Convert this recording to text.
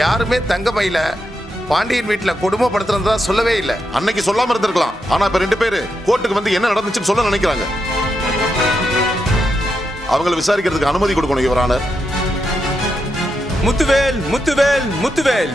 யாருமே தங்கமயில பாண்டியன் வீட்டுல குடும்பப்படுத்துறதா சொல்லவே இல்லை. அன்னைக்கு சொல்லாம இருந்திருக்கலாம். ஆனா இப்ப 2 பேரு கோர்ட்டுக்கு வந்து என்ன நடந்துச்சுன்னு சொல்ல நினைக்கிறாங்க. அவங்களை விசாரிக்கிறதுக்கு அனுமதி கொடுக்கணும் யுவர் ஆனர். முத்துவேல் முத்துவேல் முத்துவேல்